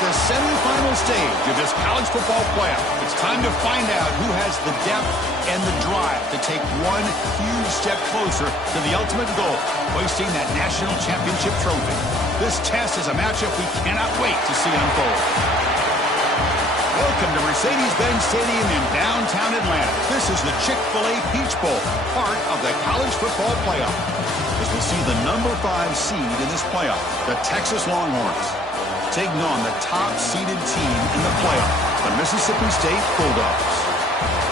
the semifinal stage of this college football playoff. It's time to find out who has the depth and the drive to take one huge step closer to the ultimate goal, hoisting that national championship trophy. This test is a matchup we cannot wait to see unfold. Welcome to Mercedes-Benz Stadium in downtown Atlanta. This is the Chick-fil-A Peach Bowl, part of the college football playoff. As we see the number 5 seed in this playoff, the Texas Longhorns, taking on the top-seeded team in the playoff, the Mississippi State Bulldogs.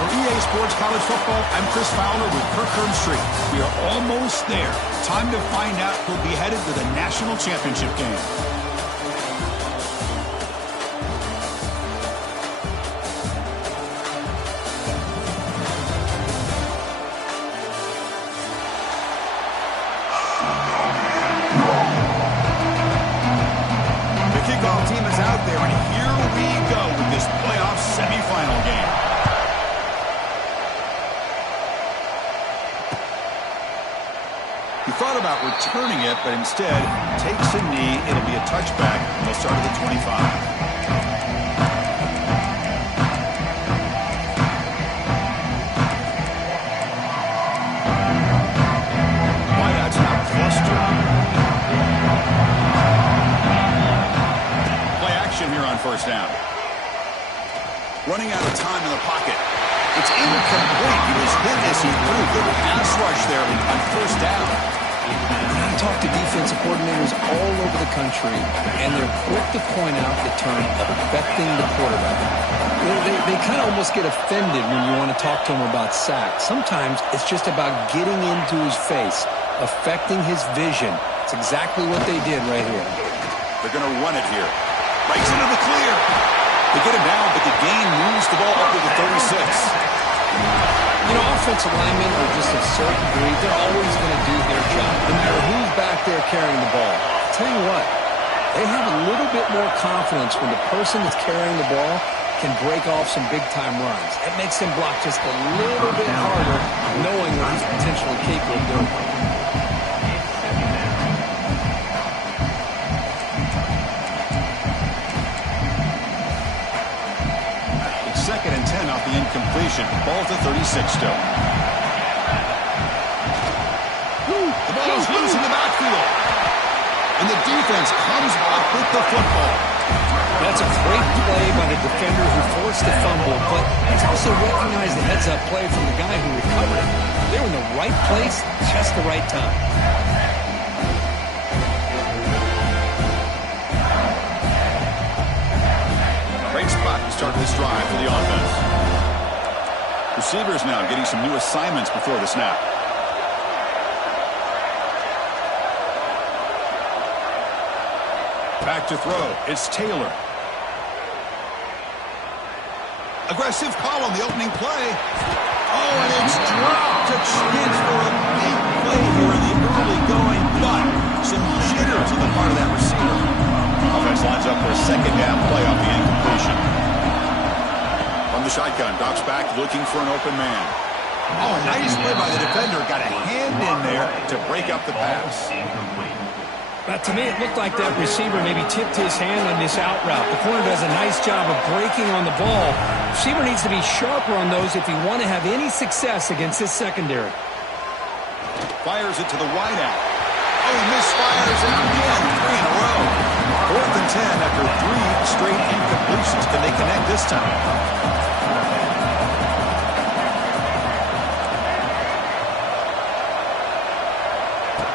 For EA Sports College Football, I'm Chris Fowler with Kirk Herbstreit. We are almost there. Time to find out who'll be headed to the national championship game. Team is out there, and here we go with this playoff semifinal game. He thought about returning it, but instead takes a knee. It'll be a touchback, and they'll start at the 25. First down. Running out of time in the pocket. It's incomplete. He was hit as he threw. Good pass rush there on first down. I talk to defensive coordinators all over the country, and they're quick to point out the term affecting the quarterback. They kind of almost get offended when you want to talk to them about sacks. Sometimes it's just about getting into his face, affecting his vision. It's exactly what they did right here. They're going to run it here. Breaks into the clear. They get him down, but the gain moves the ball up to the 36. You know, offensive linemen are just a certain breed. They're always going to do their job, no matter who's back there carrying the ball. I'll tell you what, they have a little bit more confidence when the person that's carrying the ball can break off some big-time runs. It makes them block just a little bit harder, knowing what he's potentially capable of doing. Second and 10 off the incompletion. Ball to 36 still. The ball is loose in the backfield. And the defense comes up with the football. That's a great play by the defender who forced the fumble, but it's also recognized the heads-up play from the guy who recovered it. They were in the right place, just the right time. Great spot to start this drive for the offense. Receivers now getting some new assignments before the snap. Back to throw. It's Taylor. Aggressive call on the opening play. Oh, and it's dropped. A chance for a big play here in the early going, but some jitters on the part of that receiver. Offense lines up for a second down play off the incompletion. From the shotgun, drops back looking for an open man. Oh, nice play by the defender. Got a hand in there to break up the pass. But to me, it looked like that receiver maybe tipped his hand on this out route. The corner does a nice job of breaking on the ball. Receiver needs to be sharper on those if you want to have any success against this secondary. Fires it to the wideout. Oh, he misfires it again. 3 in a row. 4th and 10 after 3 straight incompletions. Can they connect this time?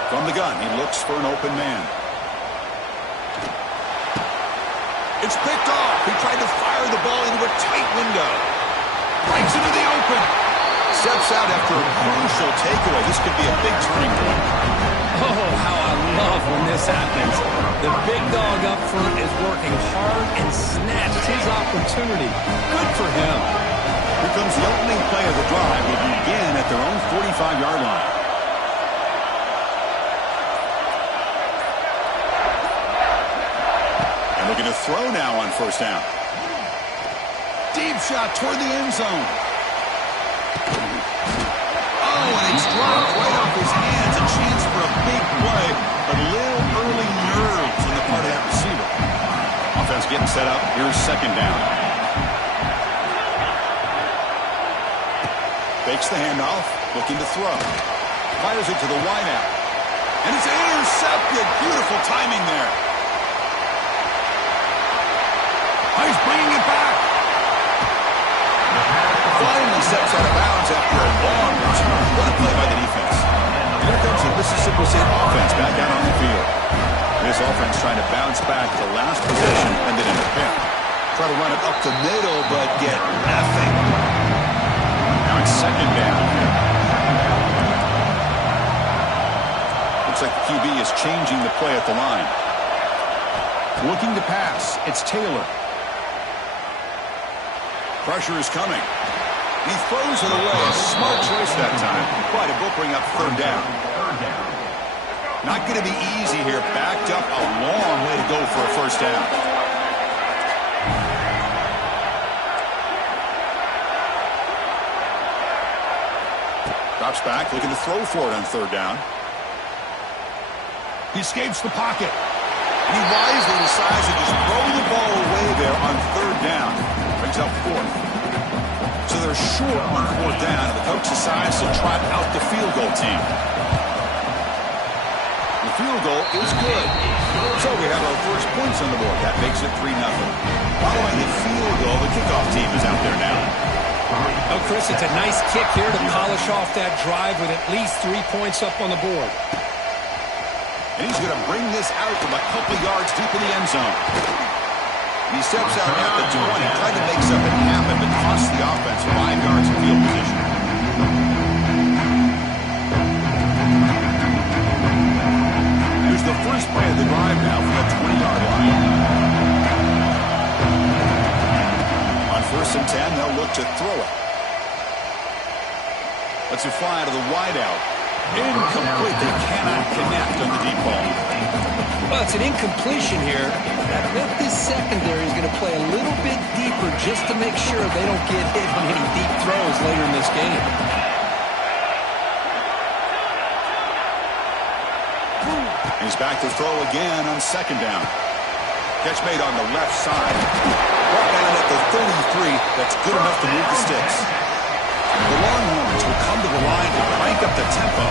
From the gun, he looks for an open man. It's picked off. He tried to fire the ball into a tight window. Breaks into the open. Steps out after a crucial takeaway. This could be a big turning point. Oh, how I love when this happens. The big dog up front is working hard and snatched his opportunity. Good for him. Here comes the opening play of the drive. Will begin at their own 45-yard line. And looking to throw now on first down. Deep shot toward the end zone. Oh, and it's dropped right off his hands. A chance for a big play, but a little early nerves on the part of that receiver. offense getting set up. Here's second down. Fakes the handoff, looking to throw. Fires it to the wideout. And it's intercepted. Beautiful timing there. Oh, he's bringing it back. Finally steps out of bounds after a long return. What a play by the defense. Here comes the Mississippi State offense back out on the field. This offense trying to bounce back the last possession and then in the pick. Try to run it up the middle, but get nothing. Now it's second down here. Looks like the QB is changing the play at the line. Looking to pass. It's Taylor. Pressure is coming. He throws it away. Smart choice that time. But it will bring up third down. Not going to be easy here. Backed up a long way to go for a first down. Drops back, looking to throw for it on third down. He escapes the pocket. And he wisely decides to just throw the ball away there on third down. Brings up fourth. So they're short on fourth down, and the coach decides to trot out the field goal team. The field goal is good. So we have our first points on the board. That makes it 3-0. Following the field goal, the kickoff team is out there now. Oh, Chris, it's a nice kick here to polish off that drive with at least 3 points up on the board. And he's going to bring this out from a couple yards deep in the end zone. He steps out at the 20, trying to make something happen, but costs the offense 5 yards of field position. Here's the first play of the drive now from the 20-yard line. On 1st and 10, they'll look to throw it. Lets it fly to the wideout. Incomplete. They cannot connect on the deep ball. Well, it's an incompletion here. I bet this secondary is going to play a little bit deeper just to make sure they don't get hit on any deep throws later in this game. He's back to throw again on second down. Catch made on the left side. Brought down at the 33. That's good enough to move the sticks. The Longhorns will come to the line to crank up the tempo.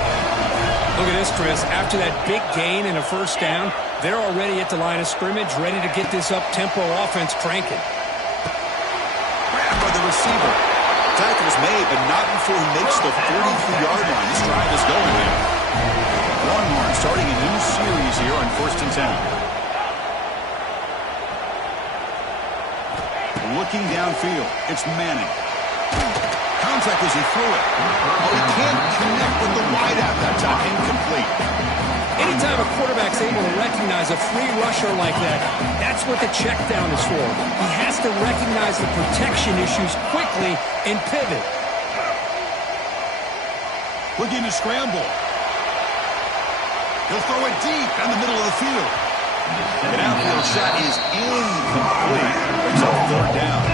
Look at this, Chris. After that big gain and a first down, they're already at the line of scrimmage, ready to get this up-tempo offense cranking. Grabbed by the receiver. Tackle is made, but not before he makes the 43-yard line. This drive is going in. Longhorns starting a new series here on 1st and 10. Looking downfield. It's Manning. Contact as he threw it. Oh, he can't connect with the wideout that time. Incomplete. Anytime a quarterback's able to recognize a free rusher like that, that's what the check down is for. He has to recognize the protection issues quickly and pivot. Looking to scramble. He'll throw it deep down the middle of the field. An outfield shot is incomplete. Brings up third down.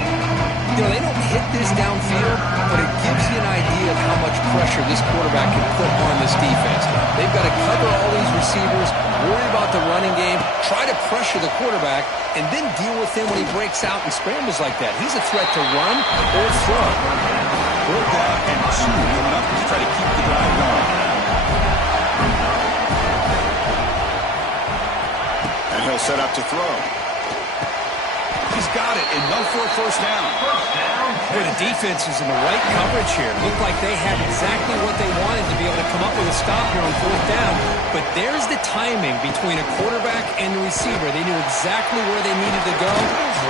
You know, they don't hit this downfield, but it gives you an idea of how much pressure this quarterback can put on this defense. They've got to cover all these receivers, worry about the running game, try to pressure the quarterback, and then deal with him when he breaks out and scrambles like that. He's a threat to run or throw. Broke out and 2 coming up to try to keep the drive going. And he'll set up to throw. He's got it. Enough for a first down. Boy, the defense is in the right coverage here. Looked like they had exactly what they wanted to be able to come up with a stop here on fourth down. But there's the timing between a quarterback and the receiver. They knew exactly where they needed to go.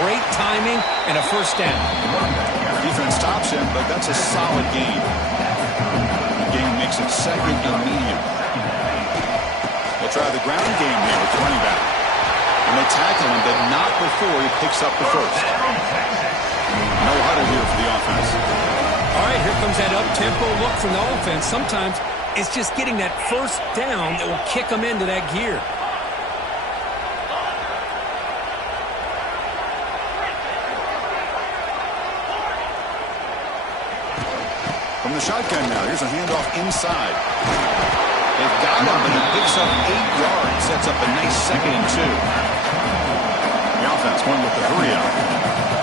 Great timing and a first down. Defense stops him, but that's a solid gain. The game makes it second and medium. They'll try the ground game here with the running back. And they tackle him, but not before he picks up the first. No huddle here for the offense. All right, here comes that up-tempo look from the offense. Sometimes it's just getting that first down that will kick them into that gear. From the shotgun now, here's a handoff inside. They've got him, but he picks up 8 yards. Sets up a nice 2nd and 2. The offense going with the hurry up.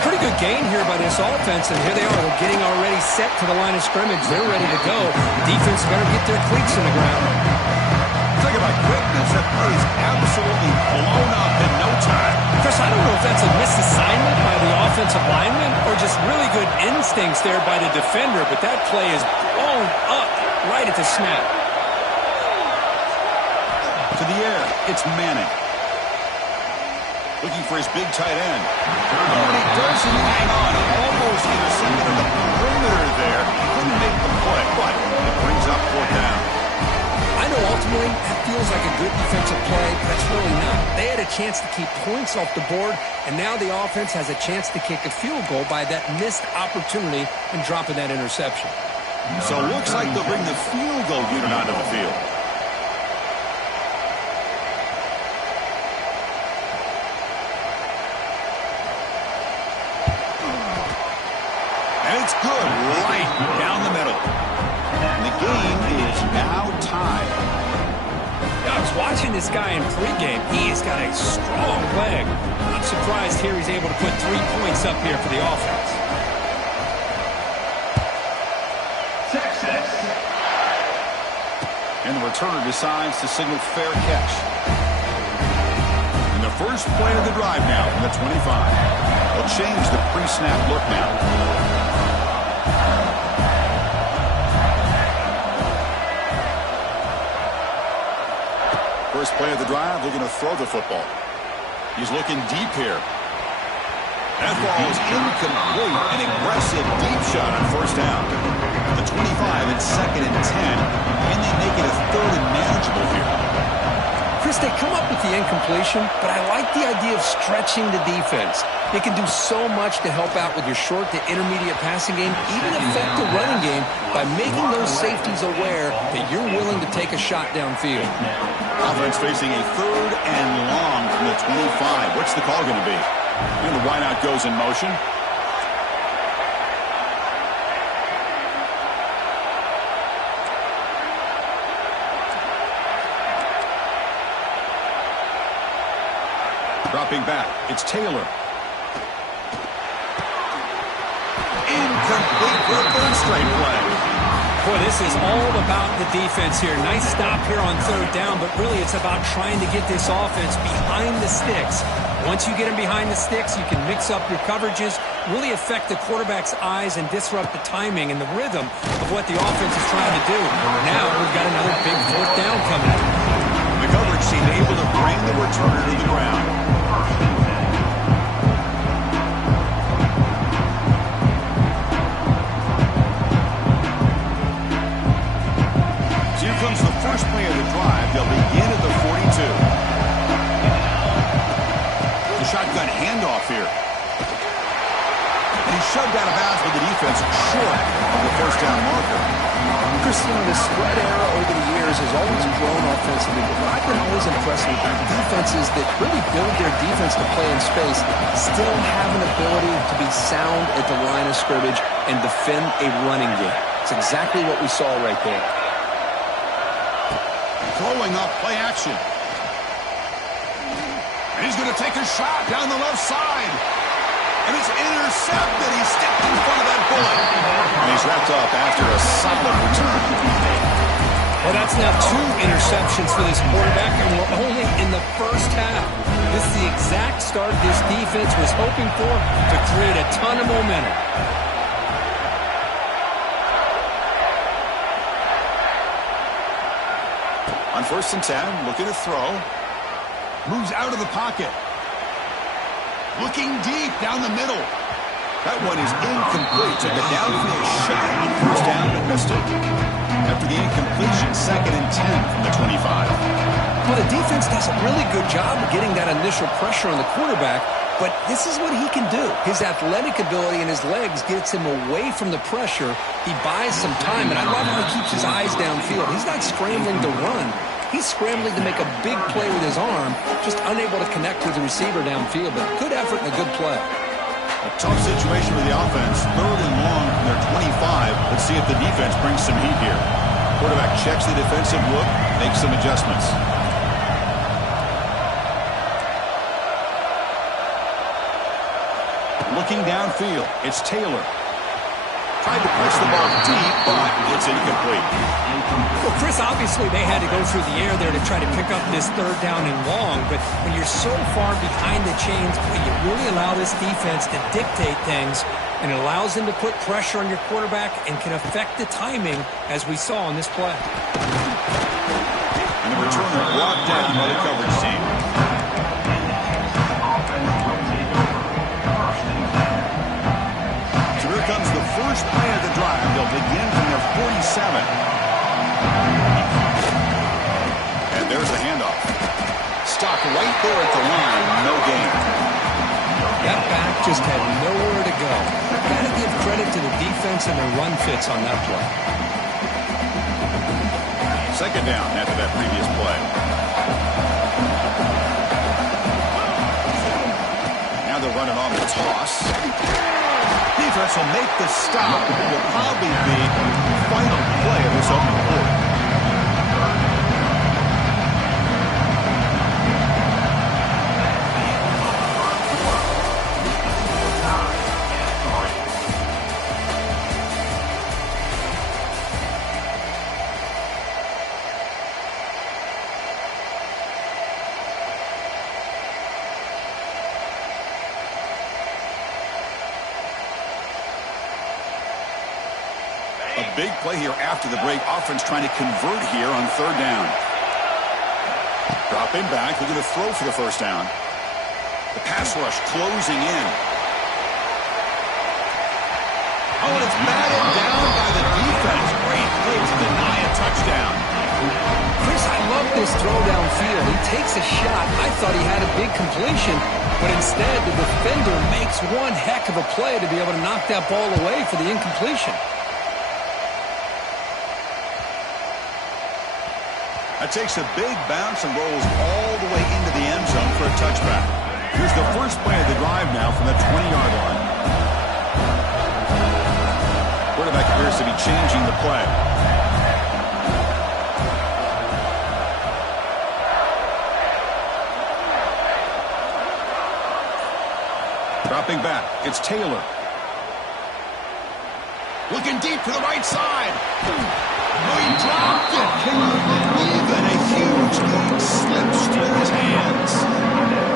Pretty good gain here by this offense, and here they are. They're getting already set to the line of scrimmage. They're ready to go. Defense better get their cleats in the ground. Talk about quickness. That play is absolutely blown up in no time. Chris, I don't know if that's a misassignment by the offensive lineman or just really good instincts there by the defender, but that play is blown up right at the snap. To the air, it's Manning. Looking for his big tight end. Oh, and he doesn't hang on. Almost intercepted at the perimeter there. Couldn't make the play, but it brings up 4th down. I know ultimately that feels like a good defensive play, but it's really not. They had a chance to keep points off the board, and now the offense has a chance to kick a field goal by that missed opportunity and dropping that interception. So it looks like they'll bring the field goal unit onto the field. And it's good, right down the middle. And the game is now tied. I was watching this guy in pregame. He has got a strong leg. I'm surprised here he's able to put 3 points up here for the offense. And the returner decides to signal fair catch. And the first play of the drive now from the 25. They'll change the pre-snap look now. First play of the drive, looking to throw the football. He's looking deep here. That ball is incomplete. An aggressive deep shot on 1st down. The 25 and 2nd and 10. And they make it a 3rd and manageable here. Chris, they come up with the incompletion, but I like the idea of stretching the defense. It can do so much to help out with your short to intermediate passing game, even affect the running game by making those safeties aware that you're willing to take a shot downfield. Offense facing a 3rd and long from the 25. What's the call going to be? And the wideout goes in motion. Dropping back, it's Taylor. Incomplete for a 3rd straight play. Boy, this is all about the defense here. Nice stop here on 3rd down, but really it's about trying to get this offense behind the sticks. Once you get them behind the sticks, you can mix up your coverages, really affect the quarterback's eyes and disrupt the timing and the rhythm of what the offense is trying to do. Now we've got another big 4th down coming up. The coverage seemed able to bring the returner to the ground. Comes the first play of the drive. They'll begin at the 42. The shotgun handoff here. And he's shoved out of bounds with the defense short of the 1st down marker. Christian, the spread era over the years has always grown offensively, but I've been always impressed with defenses that really build their defense to play in space, still have an ability to be sound at the line of scrimmage and defend a running game. It's exactly what we saw right there. Throwing up play action. And he's going to take a shot down the left side. And it's intercepted. He stepped in front of that bullet. And he's wrapped up after a solid return. Well, that's now 2 interceptions for this quarterback, and we're only in the 1st half. This is the exact start this defense was hoping for to create a ton of momentum. On 1st and 10, looking to throw. Moves out of the pocket. Looking deep down the middle. That one is incomplete. Took a downfield shot on 1st down and missed it. After the incompletion, 2nd and 10 from the 25. Well, the defense does a really good job of getting that initial pressure on the quarterback, but this is what he can do. His athletic ability and his legs gets him away from the pressure. He buys some time, and I love how he keeps his eyes downfield. He's not scrambling to run. He's scrambling to make a big play with his arm, just unable to connect with the receiver downfield, but good effort and a good play. A tough situation with the offense. 3rd and long from their 25. Let's see if the defense brings some heat here. Quarterback checks the defensive look, makes some adjustments. Looking downfield, it's Taylor. Tried to push the ball deep, but it's incomplete. Well, Chris, obviously they had to go through the air there to try to pick up this third down and long, but when you're so far behind the chains, you really allow this defense to dictate things, and it allows them to put pressure on your quarterback and can affect the timing, as we saw on this play. And the returner brought down by the coverage team. So here comes the first play of the drive. They'll begin from their 47. And there's the handoff. Stopped right there at the line. No gain. That back just had nowhere to go. Got to give credit to the defense and their run fits on that play. Second down after that previous play. Now they're running on the toss. Defense will make the stop. It will probably be the final play of this opening quarter. Big play here after the break. Offense trying to convert here on third down. Dropping back, looking to throw for the first down. The pass rush closing in. Oh, and it's batted down by the defense. Great play to deny a touchdown. Chris, I love this throw downfield. He takes a shot. I thought he had a big completion, but instead the defender makes one heck of a play to be able to knock that ball away for the incompletion. That takes a big bounce and rolls all the way into the end zone for a touchback. Here's the first play of the drive now from the 20-yard line. Quarterback appears to be changing the play. Dropping back, it's Taylor. Looking deep to the right side. Oh, he dropped it. Can you believe it? A huge lead slips through his hands.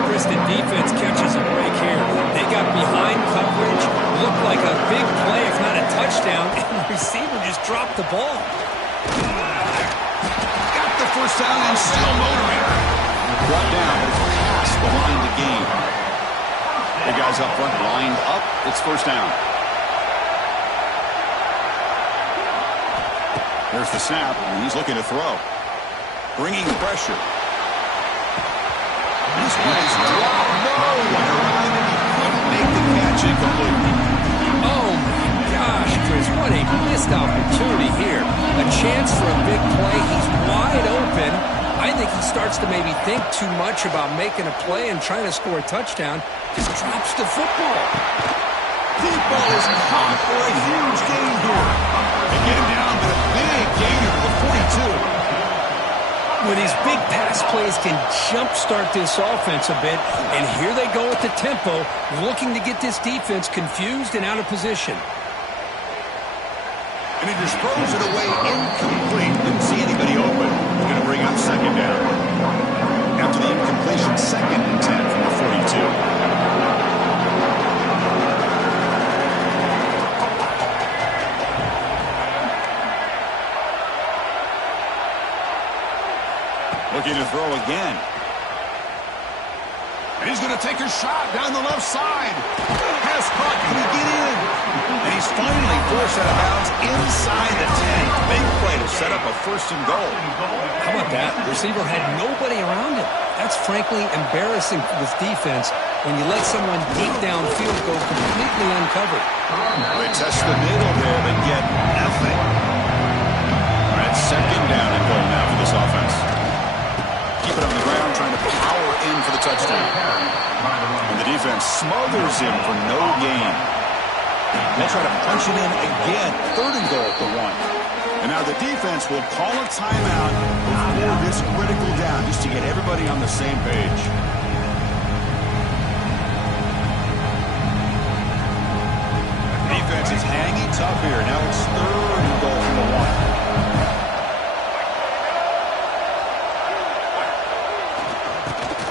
Chris, the defense catches a break here. They got behind coverage, looked like a big play, if not a touchdown, and the receiver just dropped the ball. Got the first down and still motoring. Brought down, but it's past the line to gain. The guys up front lined up. It's first down. There's the snap, and he's looking to throw. Bringing pressure. This one's dropped. No! And he couldn't make the catch incomplete. Oh, my gosh, Chris, what a missed opportunity here. A chance for a big play. He's wide open. I think he starts to maybe think too much about making a play and trying to score a touchdown. Just drops the football. Deep ball is caught for a huge gain here. They get him down with a big gainer to the 42. Well, these big pass plays can jumpstart this offense a bit, and here they go at the tempo, looking to get this defense confused and out of position. And he just throws it away incomplete. Didn't see anybody open. He's going to bring up second down. After the incompletion, 2nd and 10 from the 42. Looking to throw again. And he's going to take a shot down the left side. Pass caught. Can he get in? And he's finally forced out of bounds inside the 10. Big play to set up a 1st and goal. How about that? The receiver had nobody around him. That's frankly embarrassing for this defense when you let someone deep downfield go completely uncovered. They test the middle there, but get nothing. All right, 2nd down and goal now for this offense. Keep it on the ground, trying to power in for the touchdown. And the defense smothers him for no gain. They'll try to punch it in again. 3rd and goal at the 1. And now the defense will call a timeout before this critical down, just to get everybody on the same page. up here. Now it's 3rd and goal from the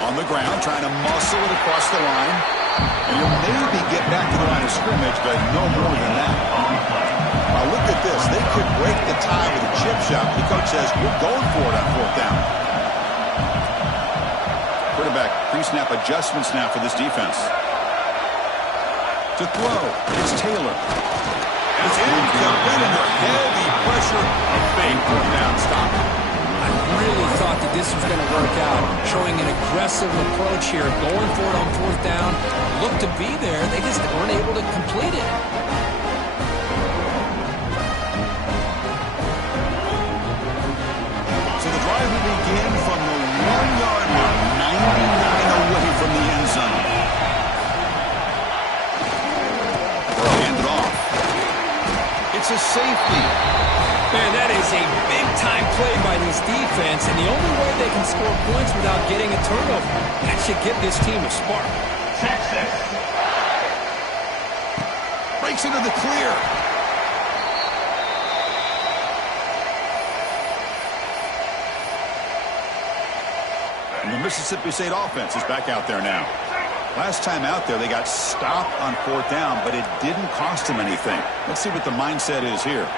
1. On the ground, trying to muscle it across the line. And he'll maybe get back to the line of scrimmage, but no more than that. Now look at this. They could break the tie with a chip shot. The coach says, we're going for it on 4th down. Quarterback pre-snap adjustments now for this defense. To throw, it's Taylor. And it's incomplete under heavy pressure. A fake 4th down stop. I really thought that this was going to work out, showing an aggressive approach here, going for it on 4th down. Looked to be there. They just weren't able to complete it. So the drive will begin from the 1-yard line, 99 away from the end zone. Hand it off. It's a safety. Man, that is a big-time play by this defense, and the only way they can score points without getting a turnover. That should give this team a spark. Texas. Breaks into the clear. And the Mississippi State offense is back out there now. Last time out there, they got stopped on 4th down, but it didn't cost them anything. Let's see what the mindset is here.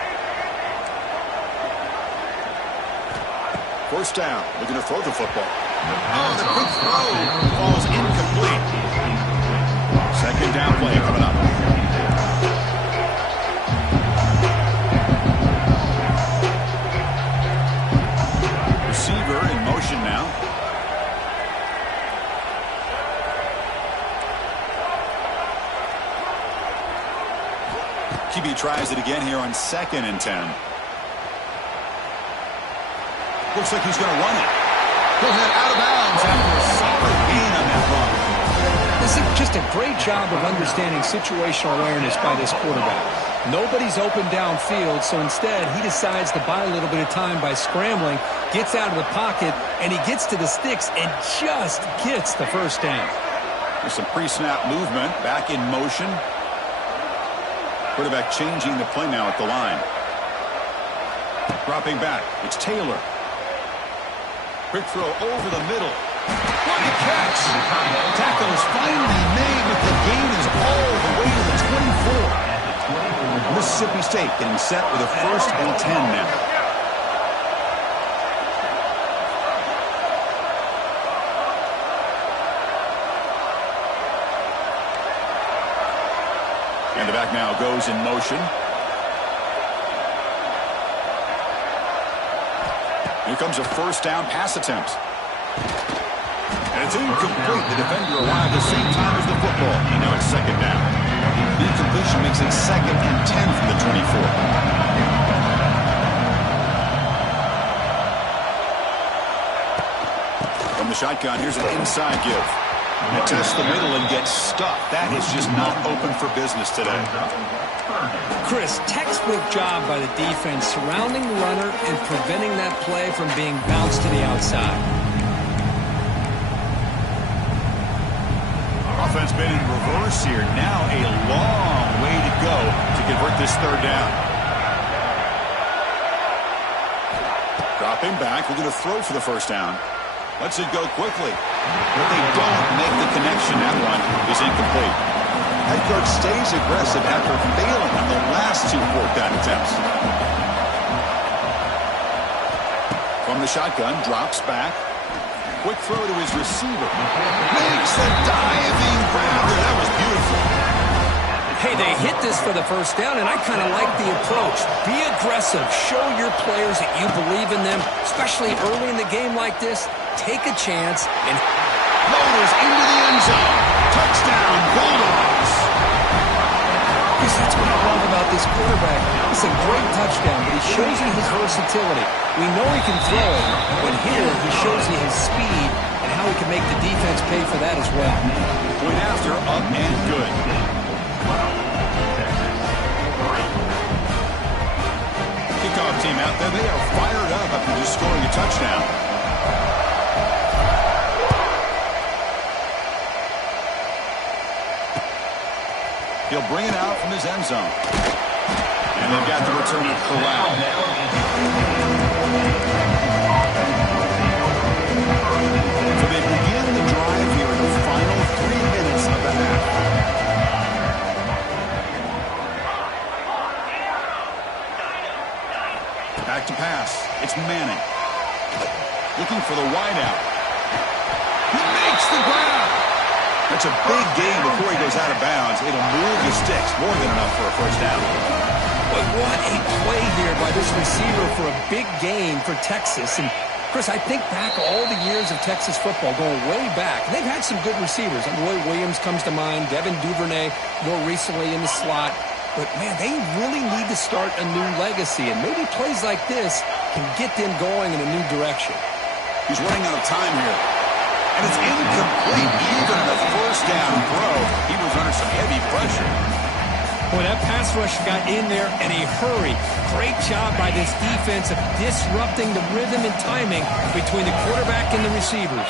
1st down, looking to throw the football. Oh, the quick throw falls incomplete. 2nd down play coming up. Receiver in motion now. QB tries it again here on 2nd and 10. Looks like he's going to run it. He'll head out of bounds after a solid gain on that run. This is just a great job of understanding situational awareness by this quarterback. Nobody's open downfield, so instead he decides to buy a little bit of time by scrambling, gets out of the pocket, and he gets to the sticks and just gets the 1st down. There's some pre-snap movement, back in motion. Quarterback changing the play now at the line. Dropping back, it's Taylor. Quick throw over the middle. What a catch! Tackle is finally made, but the gain is all the way to the 24. Mississippi State getting set with a 1st and 10 now. And the back now goes in motion. Here comes a 1st down pass attempt. And it's incomplete. The defender arrived at the same time as the football. And now it's 2nd down. The incompletion makes it 2nd and 10 from the 24. From the shotgun, here's an inside give. And test the middle and get stuck. That is just not open for business today. Chris, textbook job by the defense surrounding the runner and preventing that play from being bounced to the outside. Offense been in reverse here. Now a long way to go to convert this 3rd down. Dropping back, we're going to throw for the 1st down. Lets it go quickly. But they don't make the connection. That one is incomplete. Head coach stays aggressive after failing on the last 2 4th down attempts. From the shotgun, drops back. Quick throw to his receiver. Makes a diving grab there. That was beautiful. Hey, they hit this for the 1st down, and I kind of like the approach. Be aggressive. Show your players that you believe in them, especially early in the game like this. Take a chance and Loaders into the end zone. Touchdown, Bulldogs. Yes, that's what I love about this quarterback. It's a great touchdown, but he shows you his versatility. We know he can throw it, but here he shows you his speed and how he can make the defense pay for that as well. Point after, up and good. Kickoff team out there, they are fired up after just scoring a touchdown. He'll bring it out from his end zone. And they've got the returner corralled. So they begin the drive here in the final 3 minutes of the half. Back to pass. It's Manning. Looking for the wideout. He makes the grab. That's a big gain before he goes out of bounds. It'll move the sticks. More than enough for a first down. But what a play here by this receiver for a big gain for Texas. And, Chris, I think back all the years of Texas football, going way back. And they've had some good receivers. Roy Williams comes to mind, Devin Duvernay more recently in the slot. But, man, they really need to start a new legacy. And maybe plays like this can get them going in a new direction. He's running out of time here. And it's incomplete. Even on the first down throw, he was under some heavy pressure. Boy, that pass rush got in there in a hurry. Great job by this defense of disrupting the rhythm and timing between the quarterback and the receivers.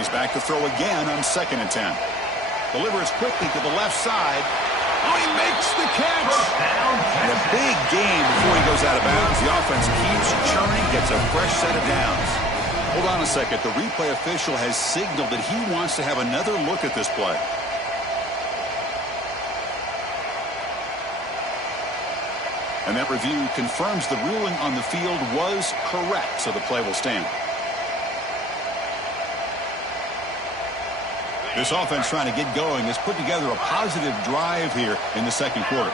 He's back to throw again on 2nd and 10. Delivers quickly to the left side. Oh, he makes the catch. And a big gain before he goes out of bounds. The offense keeps churning, gets a fresh set of downs. Hold on a second. The replay official has signaled that he wants to have another look at this play. And that review confirms the ruling on the field was correct, so the play will stand. This offense trying to get going has put together a positive drive here in the second quarter.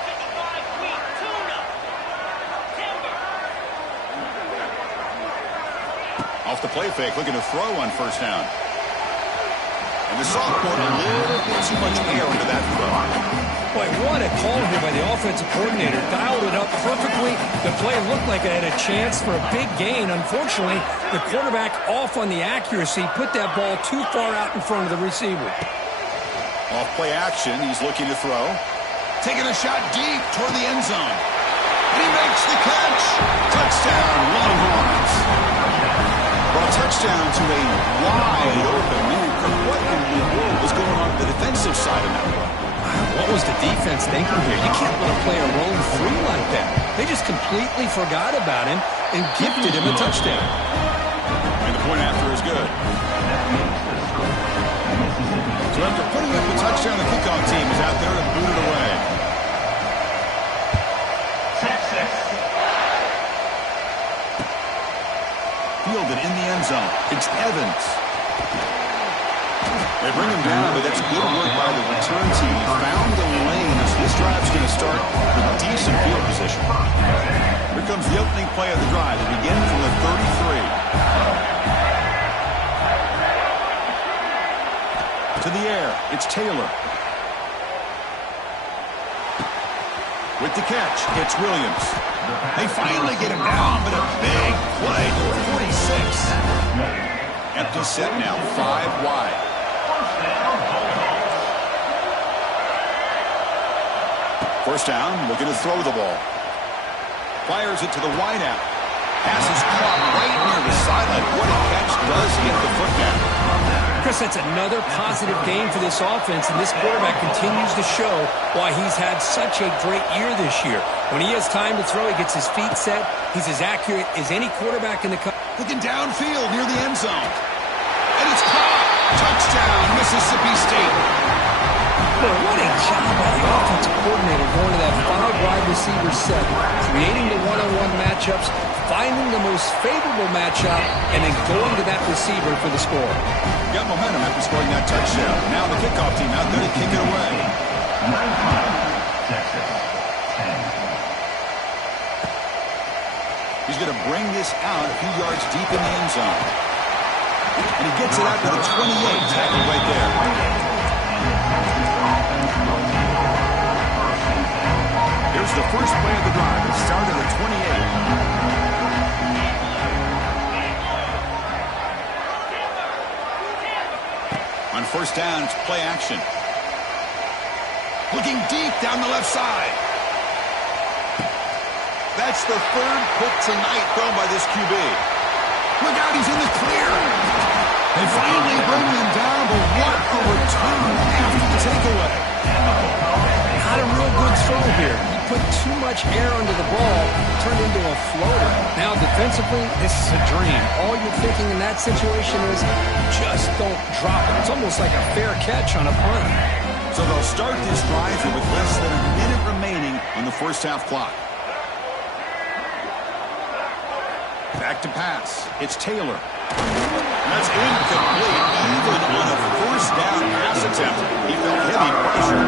Off the play fake, looking to throw on first down. And the sophomore, a little bit too much air into that throw. Boy, what a call here by the offensive coordinator. Dialed it up perfectly. The play looked like it had a chance for a big gain. Unfortunately, the quarterback off on the accuracy, put that ball too far out in front of the receiver. Off play action, he's looking to throw. Taking a shot deep toward the end zone. And he makes the catch. Touchdown, Longhorns. Well, a touchdown to a wide open man. What in the world was going on the defensive side of that one? What was the defense thinking here? You can't let a player roam free like that. They just completely forgot about him and gifted him a touchdown. And the point after is good. So after putting up the touchdown, the kickoff team is out there to boot it away. Fielded in the end zone. It's Evans. They bring him down, but that's good work by the return team. Found the lane, so this drive's going to start with decent field position. Here comes the opening play of the drive. It begins from the 33. To the air, it's Taylor. With the catch, it's Williams. They finally get him down, but a big play for 46. Empty set now, 5 wide. First down, looking to throw the ball. Fires it to the wideout. Pass is caught right near the sideline. What a catch, does get the foot down. Chris, that's another positive game for this offense, and this quarterback continues to show why he's had such a great year this year. When he has time to throw, he gets his feet set. He's as accurate as any quarterback in the country. Looking downfield near the end zone. And it's caught. Touchdown, Mississippi State. Boy, what a job by the offensive coordinator going to that 5 wide receiver set, creating the one-on-one matchups, finding the most favorable matchup, and then going to that receiver for the score. Got momentum after scoring that touchdown. Now the kickoff team out there to kick it away. He's going to bring this out a few yards deep in the end zone. And he gets it out to the 28, tackled right there. Here's the first play of the drive. It started at 28. On first down, it's play action. Looking deep down the left side. That's the third pick tonight thrown by this QB. Look out, he's in the clear. They finally bring him down, but what a return after the takeaway. Not a real good throw here. He put too much air under the ball, turned into a floater. Now defensively, this is a dream. All you're thinking in that situation is just don't drop it. It's almost like a fair catch on a punt. So they'll start this drive with less than a minute remaining on the first half clock. Back to pass. It's Taylor. That's incomplete. Even on a first down pass attempt, he felt heavy pressure.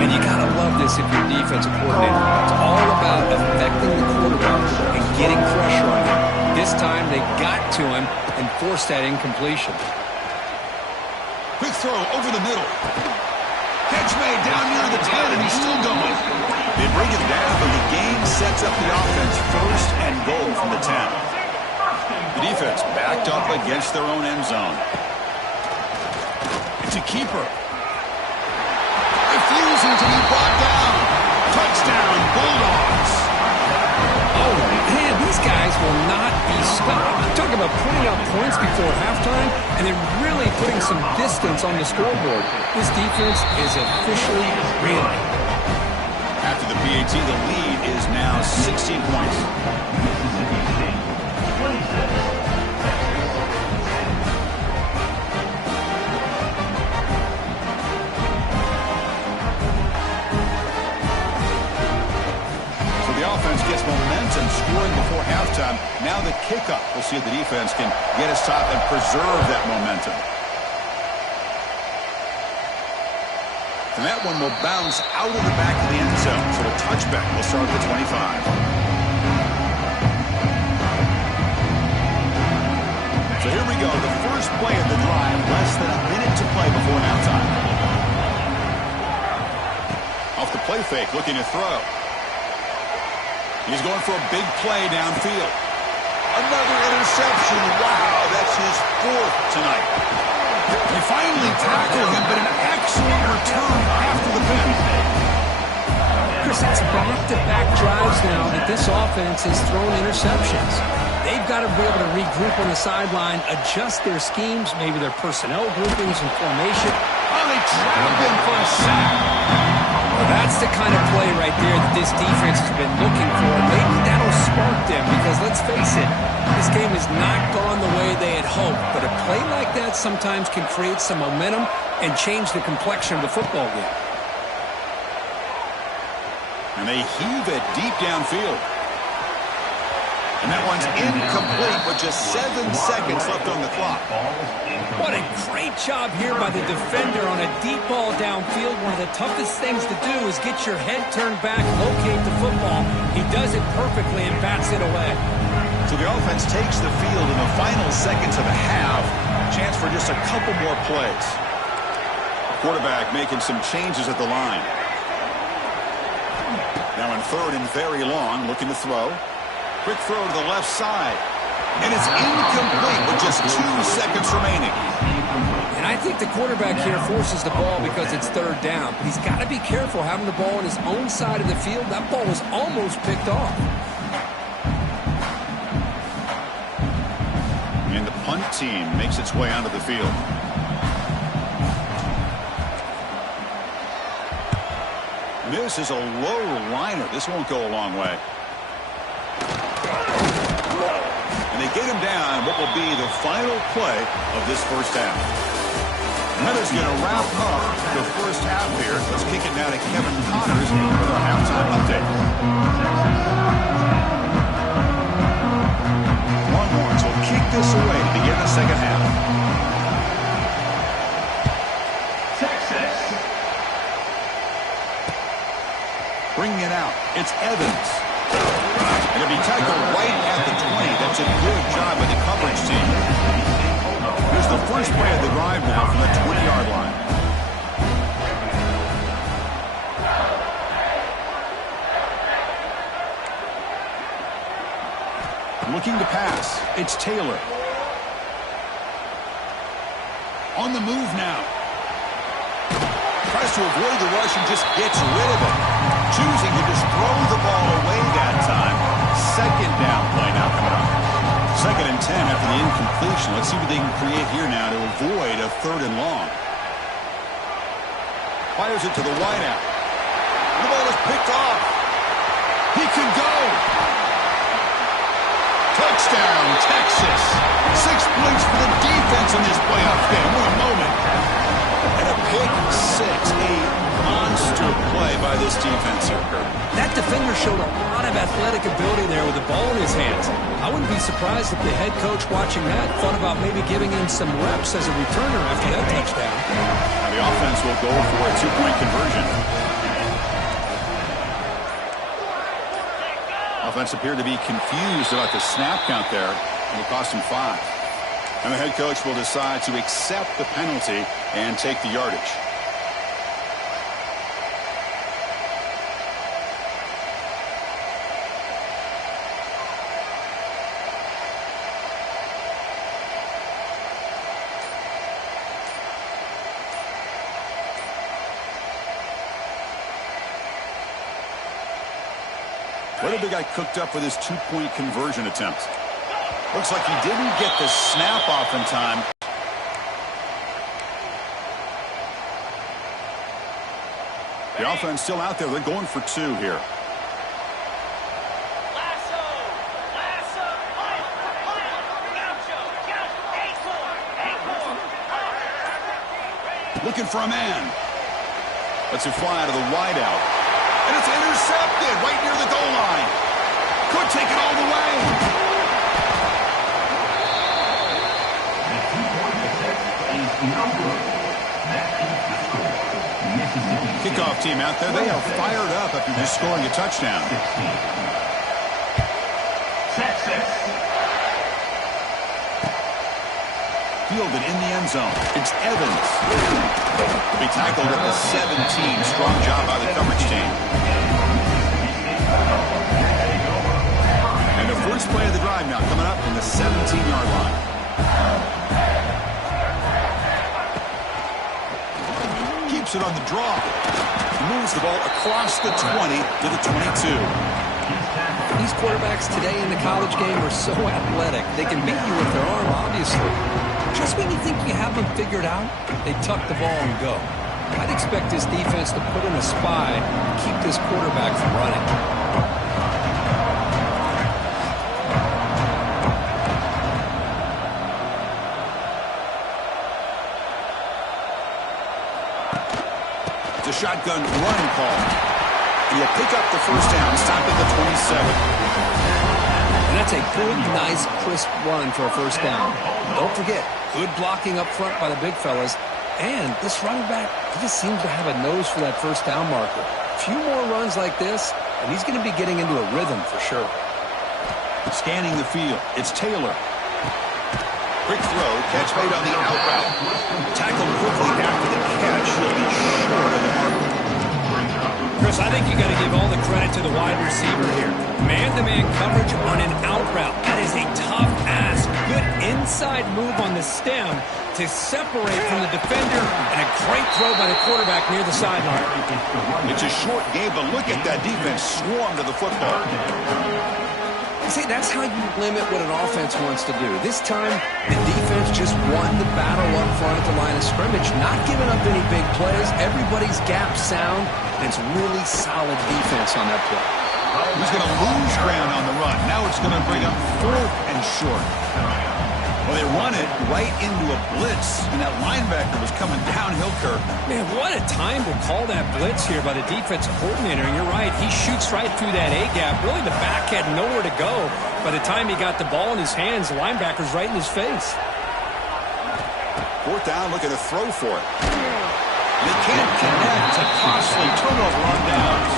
And you gotta love this if you're a defensive coordinator. It's all about affecting the quarterback and getting pressure on him. This time they got to him and forced that incompletion. Quick throw over the middle. Catch made down near the 10, and he's still going. They bring him down, but the game sets up the offense first and goal from the 10. The defense backed up against their own end zone. It's a keeper. Refusing to be brought down. Touchdown, Bulldogs. Oh, man, these guys will not be stopped. I'm talking about putting up points before halftime and then really putting some distance on the scoreboard. This defense is officially reeling. After the PAT, the lead is now 16 points. Offense gets momentum scoring before halftime. Now the kickoff. We'll see if the defense can get a stop and preserve that momentum. And that one will bounce out of the back of the end zone. So a touchback will start at the 25. So here we go. The first play of the drive. Less than a minute to play before halftime. Off the play fake, looking to throw. He's going for a big play downfield. Another interception. Wow, that's his fourth tonight. They finally tackle him, but an excellent return after the pick. Chris, it's back-to-back drives now that this offense has thrown interceptions. They've got to be able to regroup on the sideline, adjust their schemes, maybe their personnel groupings and formation. Oh, they trapped him for a sack. Well, that's the kind of play right there that this defense has been looking for. Maybe that'll spark them because, let's face it, this game has not gone the way they had hoped. But a play like that sometimes can create some momentum and change the complexion of the football game. And they heave it deep downfield. And that one's incomplete with just 7 seconds left on the clock. What a great job here by the defender on a deep ball downfield. One of the toughest things to do is get your head turned back, locate the football. He does it perfectly and bats it away. So the offense takes the field in the final seconds of the half. Chance for just a couple more plays. Quarterback making some changes at the line. Now in third and very long, looking to throw. Quick throw to the left side. And it's incomplete with just 2 seconds remaining. And I think the quarterback here forces the ball because it's third down. But he's got to be careful having the ball on his own side of the field. That ball was almost picked off. And the punt team makes its way onto the field. This is a low liner. This won't go a long way. And they get him down what will be the final play of this first half. And that is going to wrap up the first half here. Let's kick it now to Kevin Connors with our halftime update. Longhorns will kick this away to begin the second half. Bringing it out, it's Evans. And it'll be tackled right at the 20. That's a good job by the coverage team. Here's the first play of the drive now from the 20-yard line. Looking to pass. It's Taylor. On the move now. Tries to avoid the rush and just gets rid of it. Choosing to just throw the ball away that time. Second down play now coming up. 2nd and 10 after the incompletion. Let's see what they can create here now to avoid a 3rd and long. Fires it to the wideout. The ball is picked off. He can go. Touchdown, Texas. 6 points for the defense in this playoff game. What a moment. And a pick 6. A monster play by this defense here, Kurt. That defender showed a lot of athletic ability there with the ball in his hands. I wouldn't be surprised if the head coach watching that thought about maybe giving him some reps as a returner after that touchdown. Now the offense will go for a 2-point conversion. Offense appeared to be confused about the snap count there. It'll cost him 5. And the head coach will decide to accept the penalty and take the yardage. What did the guy cooked up with his 2-point conversion attempt? Looks like he didn't get the snap off in time. The offense still out there. They're going for 2 here. Looking for a man. Lets it fly out of the wideout. And it's intercepted right near the goal line. Could take it all the way. Kickoff team out there. They are fired up after just scoring a touchdown. Fielded in the end zone. It's Evans. He tackled at the 17. Strong job by the coverage team. And the first play of the drive now coming up from the 17-yard line. Keeps it on the draw. Moves the ball across the 20 to the 22. These quarterbacks today in the college game are so athletic. They can beat you with their arm, obviously. Just when you think you have them figured out, they tuck the ball and go. I'd expect this defense to put in a spy and keep this quarterback from running. It's a shotgun run call. And you'll pick up the first down, stop at the 27. And that's a good, nice, crisp run for a first down. Don't forget, good blocking up front by the big fellas. And this running back, he just seems to have a nose for that first down marker. A few more runs like this, and he's going to be getting into a rhythm for sure. Scanning the field, it's Taylor. Quick throw, catch made on the out route. Tackled quickly after the catch. He'll be short of the marker. Chris, I think you got to give all the credit to the wide receiver here. Man-to-man coverage on an out route. That is a tough ask. Good inside move on the stem to separate from the defender, and a great throw by the quarterback near the sideline. It's a short game, but look at that defense swarm to the football. See, that's how you limit what an offense wants to do. This time, the defense just won the battle up front at the line of scrimmage, not giving up any big plays. Everybody's gap sound, and it's really solid defense on that play. He's going to lose ground on the run. Now it's going to bring up 4th and short. Well, they run it right into a blitz, and that linebacker was coming downhill, Kirk. Man, what a time to call that blitz here by the defensive coordinator. And you're right, he shoots right through that A-gap. Really, the back had nowhere to go. By the time he got the ball in his hands, the linebacker's right in his face. 4th down, looking to throw for it. They can't connect. It's a costly turnover on downs.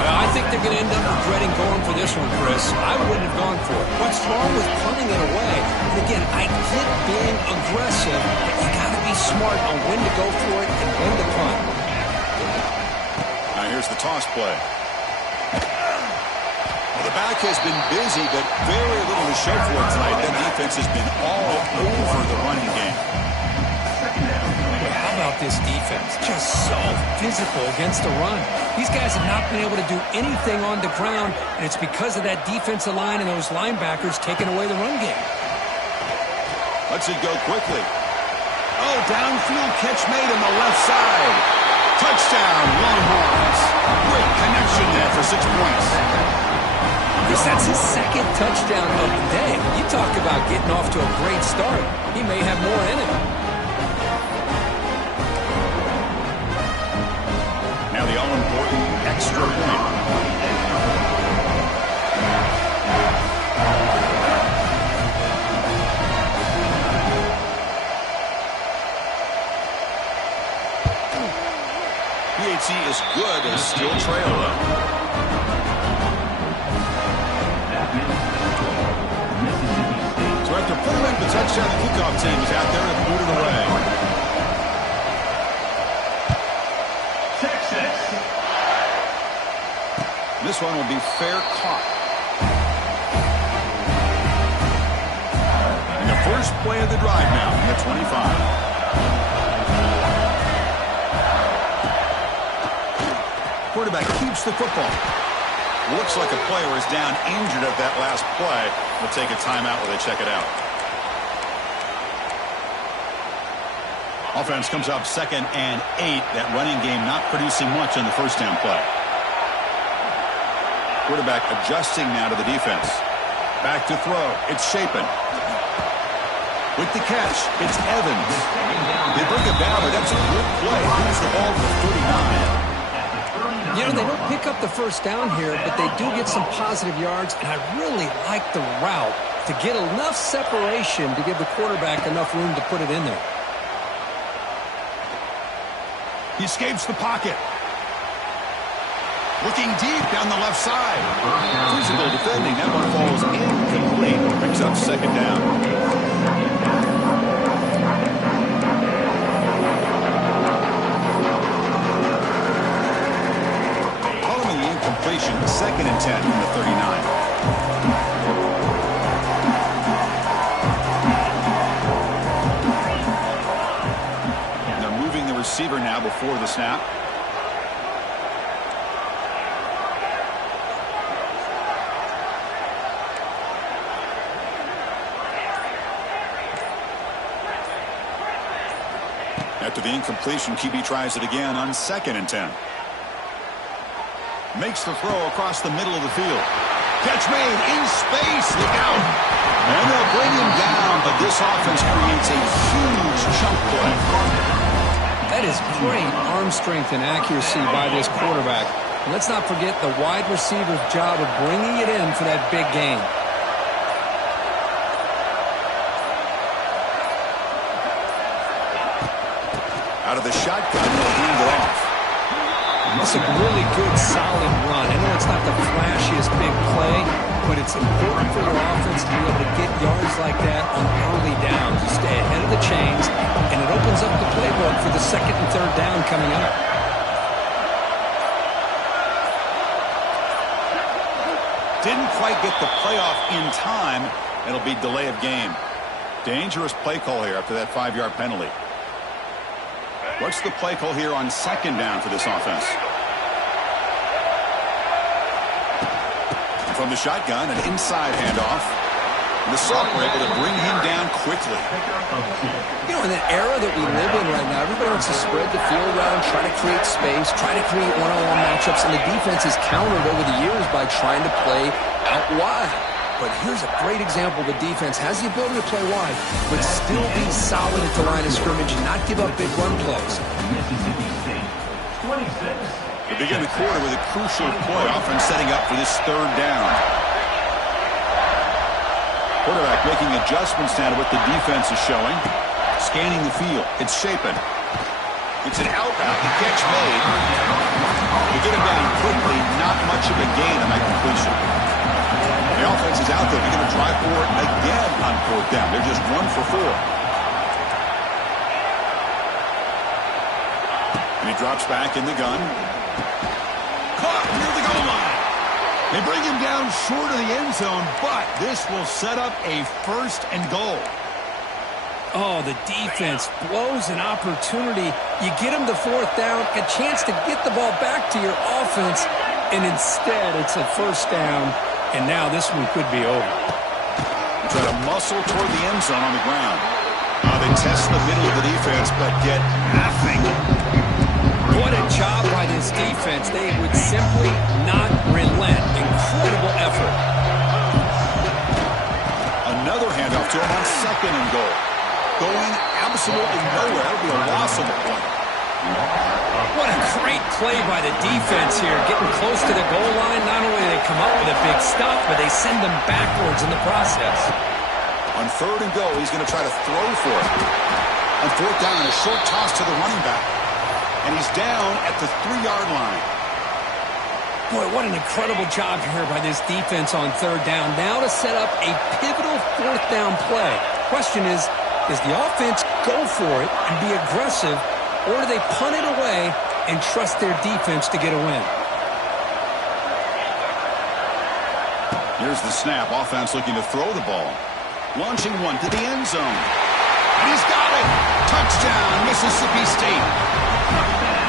I think they're going to end up regretting going for this one, Chris. I wouldn't have gone for it. What's wrong with punting it away? And again, I get being aggressive, but you got to be smart on when to go for it and when to punt. Now here's the toss play. Well, the back has been busy, but very little to show for it tonight. That defense has been all over the running game. this defense. Just so physical against the run. These guys have not been able to do anything on the ground, and it's because of that defensive line and those linebackers taking away the run game. Let's it go quickly. Oh, downfield catch made on the left side. Touchdown, Longhorns. Great connection there for 6 points. Chris, that's his second touchdown of the day. You talk about getting off to a great start. He may have more in him. Now the all-important extra point. PHC is good as still trail though. So after putting in the touchdown, the kickoff team is out there to boot it away. This one will be fair caught. And the first play of the drive now in the 25. Quarterback keeps the football. Looks like a player is down injured at that last play. We'll take a timeout where they check it out. Offense comes up 2nd and 8. That running game not producing much on the first down play. Quarterback adjusting now to the defense. Back to throw. It's Shapen. With the catch, it's Evans. They bring it down, but that's a good play. Moves the ball to 39. You know, they don't pick up the first down here, but they do get some positive yards, and I really like the route to get enough separation to give the quarterback enough room to put it in there. He escapes the pocket. Looking deep down the left side. Physical defending. That one falls incomplete. Brings up 2nd down. Completion, 2nd and 10 from the 39. And they're moving the receiver now before the snap. After the incompletion, QB tries it again on 2nd and 10. Makes the throw across the middle of the field. Catch made in space. Look out. And they'll bring him down, but this offense creates a huge chunk play. That is great arm strength and accuracy by this quarterback. And let's not forget the wide receiver's job of bringing it in for that big gain. Out of the shotgun, they'll hand it off. It's a really good, solid run. I know it's not the flashiest big play, but it's important for your offense to be able to get yards like that on early downs. You stay ahead of the chains, and it opens up the playbook for the 2nd and 3rd down coming up. Didn't quite get the playoff in time. It'll be delay of game. Dangerous play call here after that 5-yard penalty. What's the play call here on 2nd down for this offense? And from the shotgun, an inside handoff. And the Sox were able to bring him down quickly. You know, in the era that we live in right now, everybody wants to spread the field around, try to create space, try to create one-on-one matchups, and the defense has countered over the years by trying to play out wide. But here's a great example. The defense has the ability to play wide, but still be solid at the line of scrimmage and not give up big run plays. They begin the quarter with a crucial play, often setting up for this 3rd down. Quarterback making adjustments now to what the defense is showing. Scanning the field. It's Shapen. It's an outbound. The catch made. They get him down quickly. Not much of a gain on that completion. The offense is out there. They're going to try for it again on 4th down. They're just 1 for 4. And he drops back in the gun. Caught near the goal line. They bring him down short of the end zone, but this will set up a 1st and goal. Oh, the defense blows an opportunity. You get them to fourth down, a chance to get the ball back to your offense, and instead it's a first down, and now this one could be over. Try to muscle toward the end zone on the ground. They test the middle of the defense, but get nothing. What a job by this defense. They would simply not relent. Incredible effort. Another handoff to him on second and goal. Going absolutely nowhere. It'll be a loss of a point. What a great play by the defense here. Getting close to the goal line. Not only do they come up with a big stop, but they send them backwards in the process. On third and goal, he's going to try to throw for it. On fourth down, a short toss to the running back. And he's down at the 3-yard line. Boy, what an incredible job here by this defense on third down. Now to set up a pivotal fourth down play. Question is, does the offense go for it and be aggressive, or do they punt it away and trust their defense to get a win? Here's the snap. Offense looking to throw the ball. Launching one to the end zone. And he's got it. Touchdown, Mississippi State.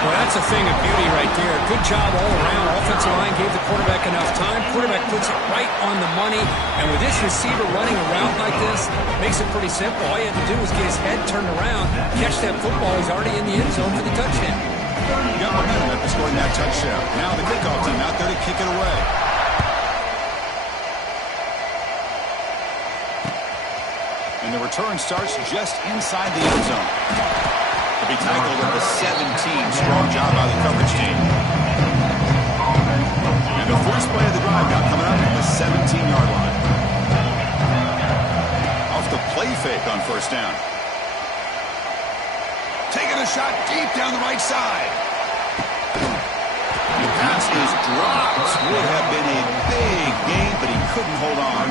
Well, that's a thing of beauty right there. Good job all around. Offensive line gave the quarterback enough time. Quarterback puts it right on the money. And with this receiver running around like this, makes it pretty simple. All you had to do was get his head turned around, catch that football. He's already in the end zone for the touchdown. Got momentum after scoring that touchdown. Now the kickoff team out there to kick it away. And the return starts just inside the end zone. To be tackled at the 17. Strong job by the coverage team. And the first play of the drive now coming up at the 17-yard line. Off the play fake on first down. Taking a shot deep down the right side. The pass is dropped. Would have been a big game, but he couldn't hold on.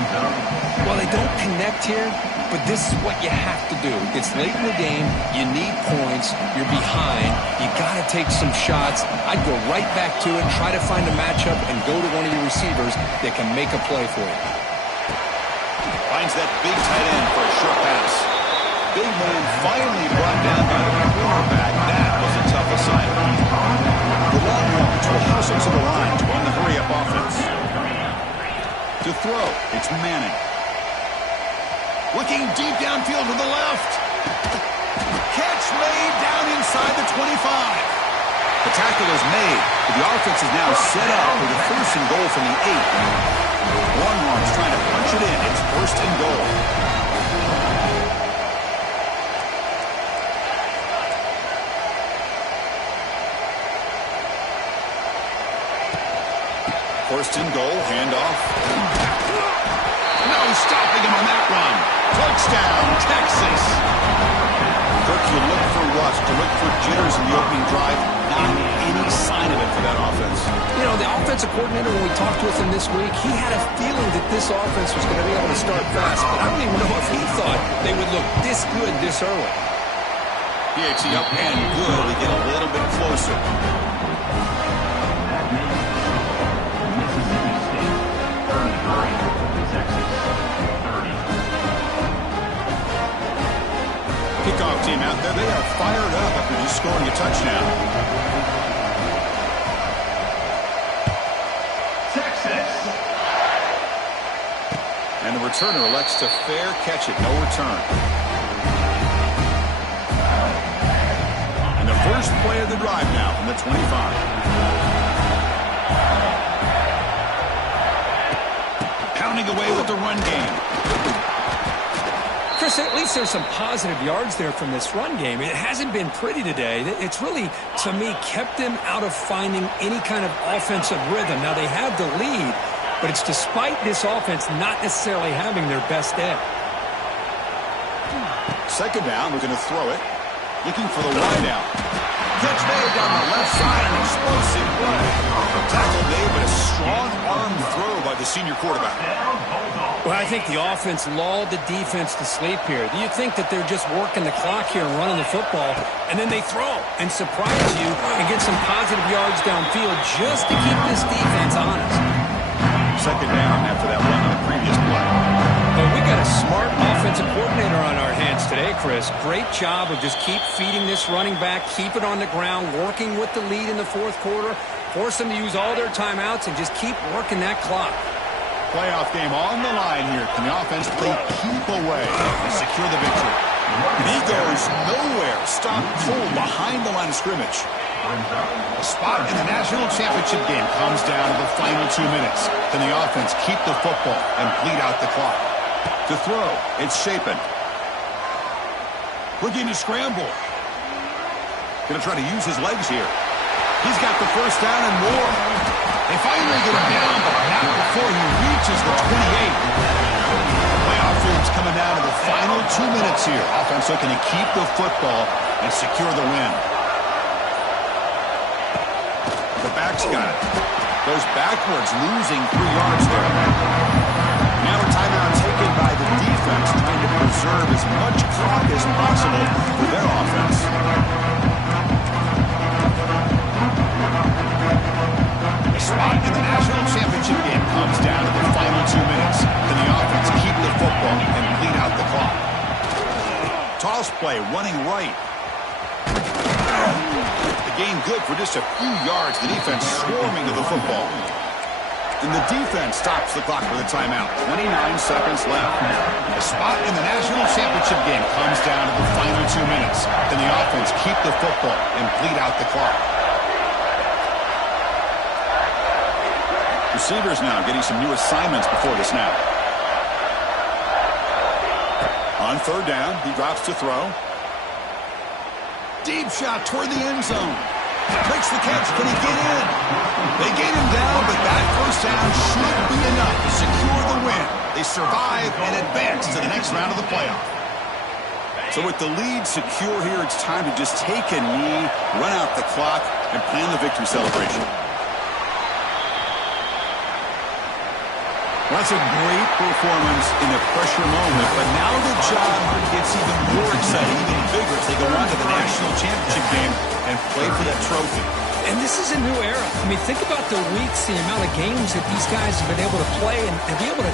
Well, they don't connect here, but this is what you have to do. It's late in the game. You need points. You're behind. You got to take some shots. I'd go right back to it, try to find a matchup, and go to one of your receivers that can make a play for you. Finds that big tight end for a short pass. Big man finally brought down by the quarterback. That was a tough assignment. The Longhorns will hustle to the line to run the hurry-up offense. To throw, it's Manning. Looking deep downfield to the left. Catch made down inside the 25. The tackle is made, but the offense is now set up with a first and goal from the 8. Longhorns trying to punch it in. It's first and goal. First and goal, handoff. No stopping him on that run. Touchdown, Texas. Kirk, you look for rust, you look for jitters in the opening drive. Not any sign of it for that offense. You know, the offensive coordinator, when we talked with him this week, he had a feeling that this offense was going to be able to start fast, but I don't even know if he thought they would look this good this early. PAT up and good. We get a little bit closer. Kickoff team out there. They are fired up after just scoring a touchdown. Texas. And the returner elects to fair catch it. No return. And the first play of the drive now from the 25. Pounding away with the run game. Chris, at least there's some positive yards there from this run game. It hasn't been pretty today. It's really, to me, kept them out of finding any kind of offensive rhythm. Now, they have the lead, but it's despite this offense not necessarily having their best day. Second down, we're going to throw it. Looking for the wide out. Catch made down the left side, an explosive play. Tackle made, but a strong arm throw by the senior quarterback. Well, I think the offense lulled the defense to sleep here. Do you think that they're just working the clock here and running the football, and then they throw and surprise you and get some positive yards downfield just to keep this defense honest? Second down after that run on the previous play. But we got got a smart offensive coordinator on our hands today, Chris. Great job of just keep feeding this running back, keep it on the ground, working with the lead in the fourth quarter, force them to use all their timeouts, and just keep working that clock. Playoff game on the line here. Can the offense play keep away and secure the victory? He goes nowhere. Stop cold behind the line of scrimmage. A spot in the national championship game comes down to the final 2 minutes. Can the offense keep the football and bleed out the clock? To throw, it's Shapen. Looking to scramble. Going to try to use his legs here. He's got the first down and more. They finally get him down, but not before he reaches the 28. Playoff game's coming down to the final 2 minutes here. Offense looking to keep the football and secure the win. The back's got it. Goes backwards, losing 3 yards there. Now a timeout taken by the defense, trying to preserve as much clock as possible for their offense. A spot in the national championship game comes down to the final 2 minutes. Can the offense keep the football and bleed out the clock? Toss play, running right. The gain good for just a few yards. The defense swarming to the football. And the defense stops the clock with a timeout. 29 seconds left. A spot in the national championship game comes down to the final 2 minutes. Can the offense keep the football and bleed out the clock? Receivers now getting some new assignments before the snap. On third down, he drops to throw. Deep shot toward the end zone. Makes the catch. Can he get in? They get him down, but that first down should be enough to secure the win. They survive and advance to the next round of the playoff. So with the lead secure here, it's time to just take a knee, run out the clock, and plan the victory celebration. Well, that's a great performance in a pressure moment, but now the job gets even more exciting, even bigger as they go on to the national championship game and play for that trophy. And this is a new era. I mean, think about the weeks, the amount of games that these guys have been able to play and be able to